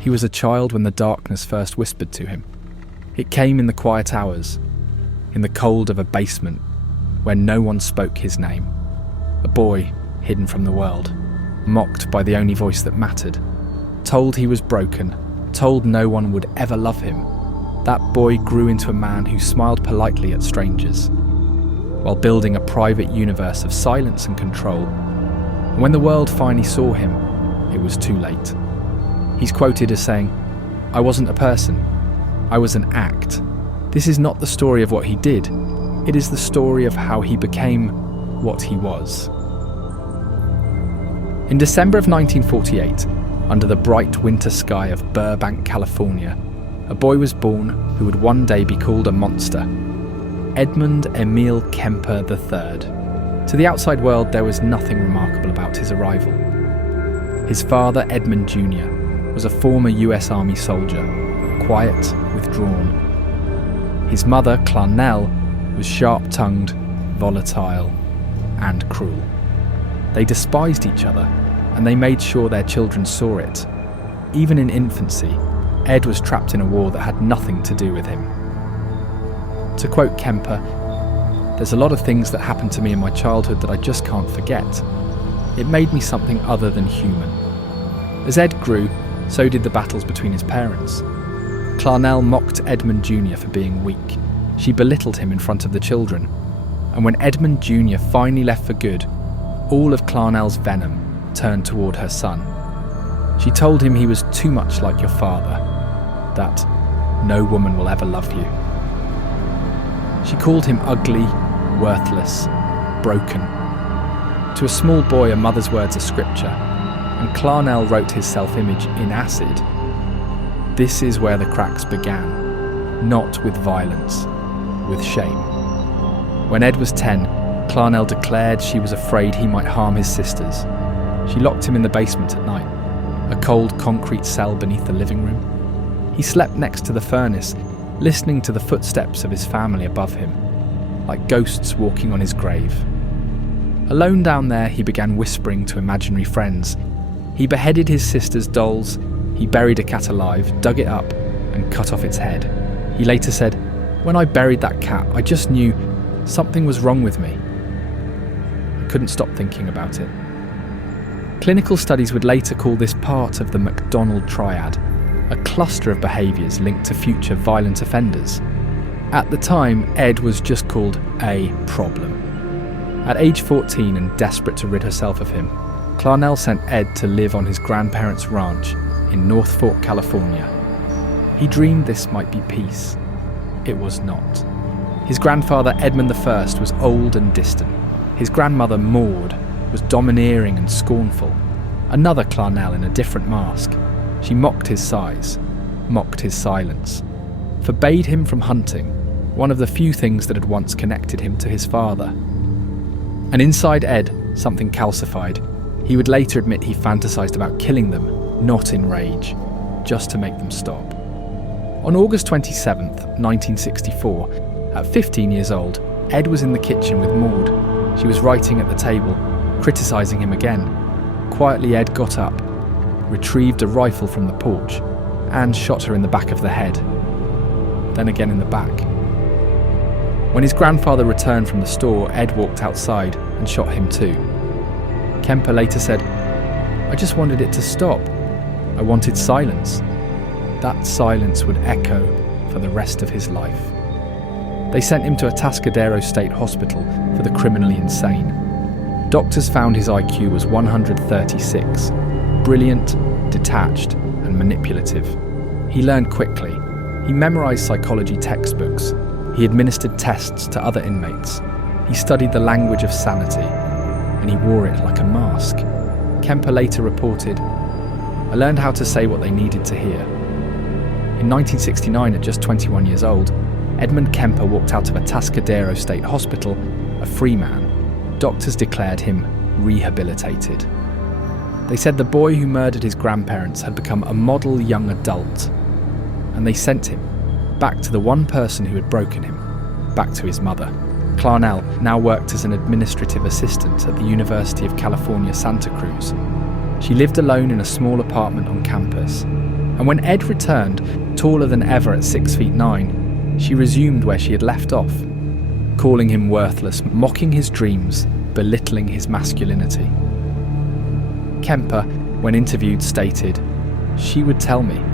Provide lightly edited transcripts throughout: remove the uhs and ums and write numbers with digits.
He was a child when the darkness first whispered to him. It came in the quiet hours, in the cold of a basement where no one spoke his name. A boy hidden from the world, mocked by the only voice that mattered, told he was broken, told no one would ever love him. That boy grew into a man who smiled politely at strangers, while building a private universe of silence and control. And when the world finally saw him, it was too late. He's quoted as saying, "I wasn't a person, I was an act." This is not the story of what he did, it is the story of how he became what he was. In December of 1948, under the bright winter sky of Burbank, California, a boy was born who would one day be called a monster. Edmund Emil Kemper III. To the outside world, there was nothing remarkable about his arrival. His father, Edmund Jr., was a former US Army soldier, quiet, withdrawn. His mother, Clarnell, was sharp-tongued, volatile, and cruel. They despised each other, and they made sure their children saw it. Even in infancy, Ed was trapped in a war that had nothing to do with him. To quote Kemper, "There's a lot of things that happened to me in my childhood that I just can't forget. It made me something other than human." As Ed grew, so did the battles between his parents. Clarnell mocked Edmund Jr. for being weak. She belittled him in front of the children. And when Edmund Jr. finally left for good, all of Clarnell's venom turned toward her son. She told him he was too much like your father, that no woman will ever love you. She called him ugly, worthless, broken. To a small boy, a mother's words are scripture, and Clarnell wrote his self-image in acid. This is where the cracks began, not with violence, with shame. When Ed was 10, Clarnell declared she was afraid he might harm his sisters. She locked him in the basement at night, a cold concrete cell beneath the living room. He slept next to the furnace, listening to the footsteps of his family above him, like ghosts walking on his grave. Alone down there, he began whispering to imaginary friends. He beheaded his sister's dolls, he buried a cat alive, dug it up, and cut off its head. He later said, "When I buried that cat, I just knew something was wrong with me. I couldn't stop thinking about it." Clinical studies would later call this part of the McDonald triad, a cluster of behaviours linked to future violent offenders. At the time, Ed was just called a problem. At age 14 and desperate to rid herself of him, Clarnell sent Ed to live on his grandparents' ranch in North Fork, California. He dreamed this might be peace. It was not. His grandfather, Edmund I, was old and distant. His grandmother, Maud, was domineering and scornful. Another Clarnell in a different mask. She mocked his size, mocked his silence, forbade him from hunting, one of the few things that had once connected him to his father. And inside Ed, something calcified. He would later admit he fantasized about killing them, not in rage, just to make them stop. On August 27th, 1964, at 15 years old, Ed was in the kitchen with Maud. She was writing at the table, criticizing him again. Quietly, Ed got up, retrieved a rifle from the porch, and shot her in the back of the head, then again in the back. When his grandfather returned from the store, Ed walked outside and shot him too. Kemper later said, "I just wanted it to stop. I wanted silence." That silence would echo for the rest of his life. They sent him to Atascadero State Hospital for the criminally insane. Doctors found his IQ was 136, brilliant, detached, and manipulative. He learned quickly. He memorized psychology textbooks. He administered tests to other inmates. He studied the language of sanity, and he wore it like a mask. Kemper later reported, "I learned how to say what they needed to hear." In 1969, at just 21 years old, Edmund Kemper walked out of Atascadero State Hospital a free man. Doctors declared him rehabilitated. They said the boy who murdered his grandparents had become a model young adult, and they sent him back to the one person who had broken him, back to his mother. Clarnell now worked as an administrative assistant at the University of California, Santa Cruz. She lived alone in a small apartment on campus. And when Ed returned, taller than ever at 6'9", she resumed where she had left off, calling him worthless, mocking his dreams, belittling his masculinity. Kemper, when interviewed, stated, "She would tell me,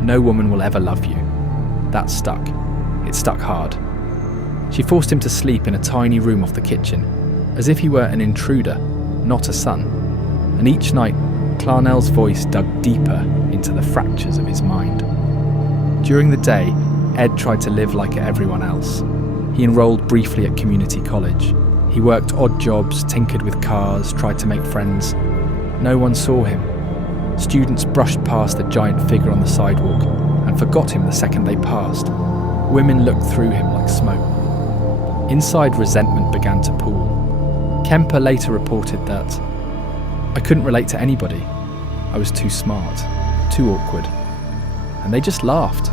'No woman will ever love you.' That stuck. It stuck hard. She forced him to sleep in a tiny room off the kitchen, as if he were an intruder, not a son. And each night, Clarnell's voice dug deeper into the fractures of his mind. During the day, Ed tried to live like everyone else. He enrolled briefly at community college. He worked odd jobs, tinkered with cars, tried to make friends. No one saw him. Students brushed past the giant figure on the sidewalk and forgot him the second they passed. Women looked through him like smoke. Inside, resentment began to pool. Kemper later reported that, "I couldn't relate to anybody. I was too smart, too awkward. And they just laughed."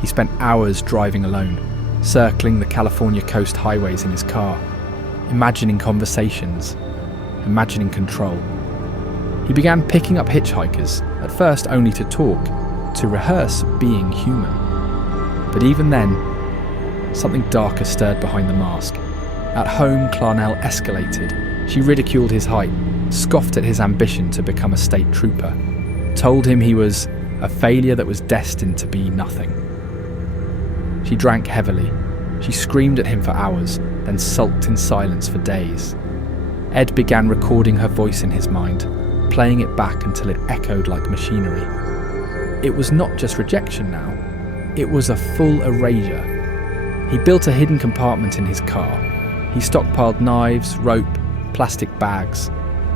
He spent hours driving alone, circling the California coast highways in his car, imagining conversations, imagining control. He began picking up hitchhikers, at first only to talk, to rehearse being human. But even then, something darker stirred behind the mask. At home, Clarnell escalated. She ridiculed his height, scoffed at his ambition to become a state trooper, told him he was a failure that was destined to be nothing. She drank heavily. She screamed at him for hours, then sulked in silence for days. Ed began recording her voice in his mind, playing it back until it echoed like machinery. It was not just rejection now, it was a full erasure. He built a hidden compartment in his car. He stockpiled knives, rope, plastic bags,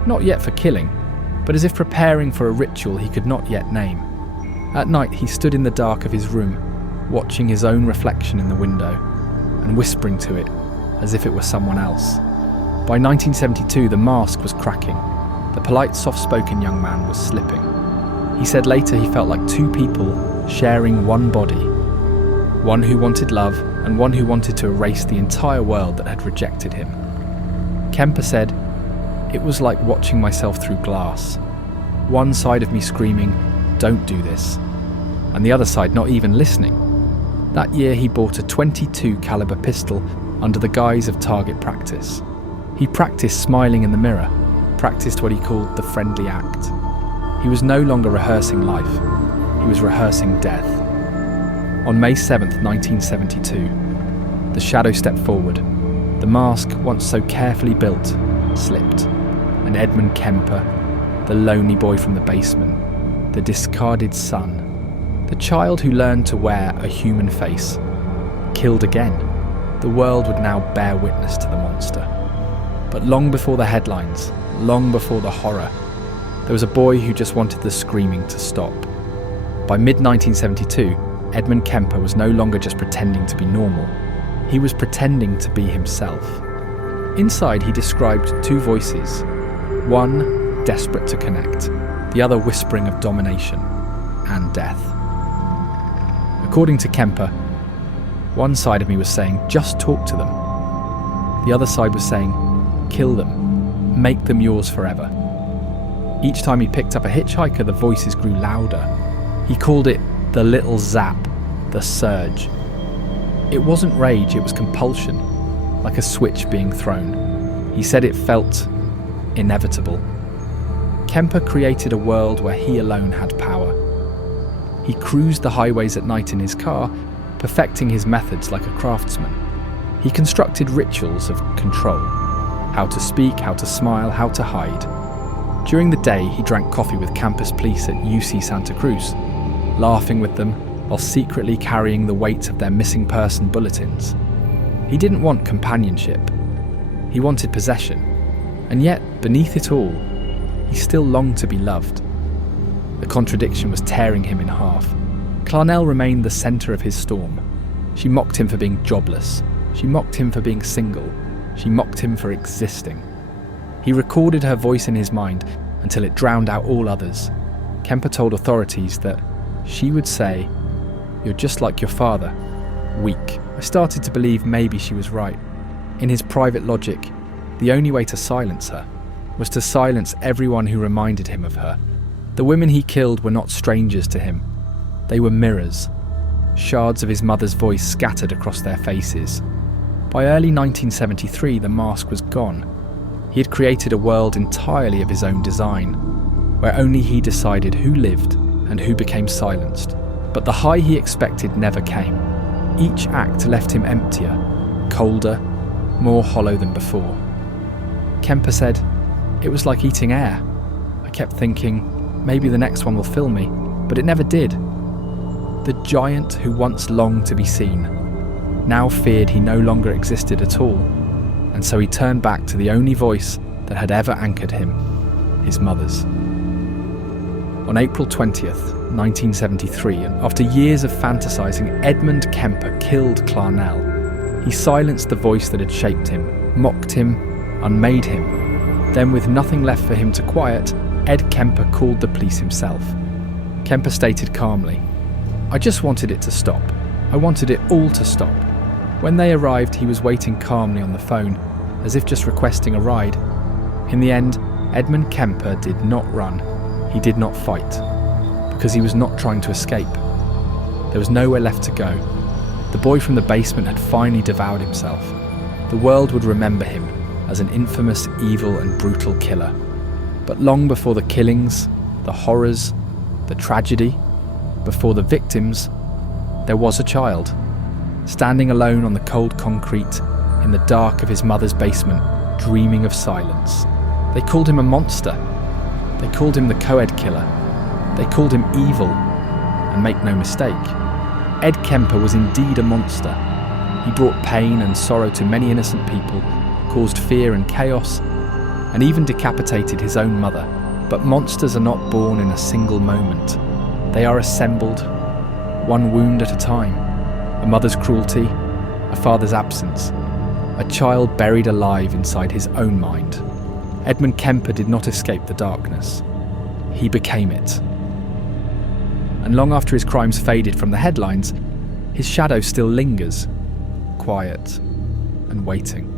not yet for killing, but as if preparing for a ritual he could not yet name. At night he stood in the dark of his room, watching his own reflection in the window, and whispering to it as if it were someone else. By 1972 the mask was cracking. The polite, soft-spoken young man was slipping. He said later he felt like two people sharing one body, one who wanted love and one who wanted to erase the entire world that had rejected him. Kemper said, "It was like watching myself through glass. One side of me screaming, 'Don't do this,' and the other side not even listening." That year he bought a .22 caliber pistol under the guise of target practice. He practiced smiling in the mirror, practiced what he called the friendly act. He was no longer rehearsing life, he was rehearsing death. On May 7th, 1972, the shadow stepped forward. The mask, once so carefully built, slipped, and Edmund Kemper, the lonely boy from the basement, the discarded son, the child who learned to wear a human face, killed again. The world would now bear witness to the monster. But long before the headlines, long before the horror, there was a boy who just wanted the screaming to stop. By mid-1972, Edmund Kemper was no longer just pretending to be normal. He was pretending to be himself. Inside, he described two voices. One, desperate to connect. The other whispering of domination and death. According to Kemper, one side of me was saying, "Just talk to them." The other side was saying, "Kill them. Make them yours forever." Each time he picked up a hitchhiker, the voices grew louder. He called it the little zap, the surge. It wasn't rage, it was compulsion, like a switch being thrown. He said it felt inevitable. Kemper created a world where he alone had power. He cruised the highways at night in his car, perfecting his methods like a craftsman. He constructed rituals of control. How to speak, how to smile, how to hide. During the day, he drank coffee with campus police at UC Santa Cruz, laughing with them while secretly carrying the weight of their missing person bulletins. He didn't want companionship. He wanted possession. And yet, beneath it all, he still longed to be loved. The contradiction was tearing him in half. Clarnell remained the centre of his storm. She mocked him for being jobless. She mocked him for being single. She mocked him for existing. He recorded her voice in his mind until it drowned out all others. Kemper told authorities that she would say, "You're just like your father, weak." I started to believe maybe she was right. In his private logic, the only way to silence her was to silence everyone who reminded him of her. The women he killed were not strangers to him. They were mirrors, shards of his mother's voice scattered across their faces. By early 1973, the mask was gone. He had created a world entirely of his own design, where only he decided who lived and who became silenced. But the high he expected never came. Each act left him emptier, colder, more hollow than before. Kemper said, "It was like eating air. I kept thinking, maybe the next one will fill me, but it never did." The giant who once longed to be seen now feared he no longer existed at all, and so he turned back to the only voice that had ever anchored him, his mother's. On April 20th, 1973, and after years of fantasizing, Edmund Kemper killed Clarnell. He silenced the voice that had shaped him, mocked him, unmade him. Then, with nothing left for him to quiet, Ed Kemper called the police himself. Kemper stated calmly, "I just wanted it to stop. I wanted it all to stop." When they arrived, he was waiting calmly on the phone, as if just requesting a ride. In the end, Edmund Kemper did not run. He did not fight, because he was not trying to escape. There was nowhere left to go. The boy from the basement had finally devoured himself. The world would remember him as an infamous, evil and brutal killer. But long before the killings, the horrors, the tragedy, before the victims, there was a child, standing alone on the cold concrete in the dark of his mother's basement, dreaming of silence. They called him a monster. They called him the co-ed killer. They called him evil. And make no mistake, Ed Kemper was indeed a monster. He brought pain and sorrow to many innocent people, caused fear and chaos, and even decapitated his own mother. But monsters are not born in a single moment. They are assembled, one wound at a time. A mother's cruelty, a father's absence, a child buried alive inside his own mind. Edmund Kemper did not escape the darkness. He became it. And long after his crimes faded from the headlines, his shadow still lingers, quiet and waiting.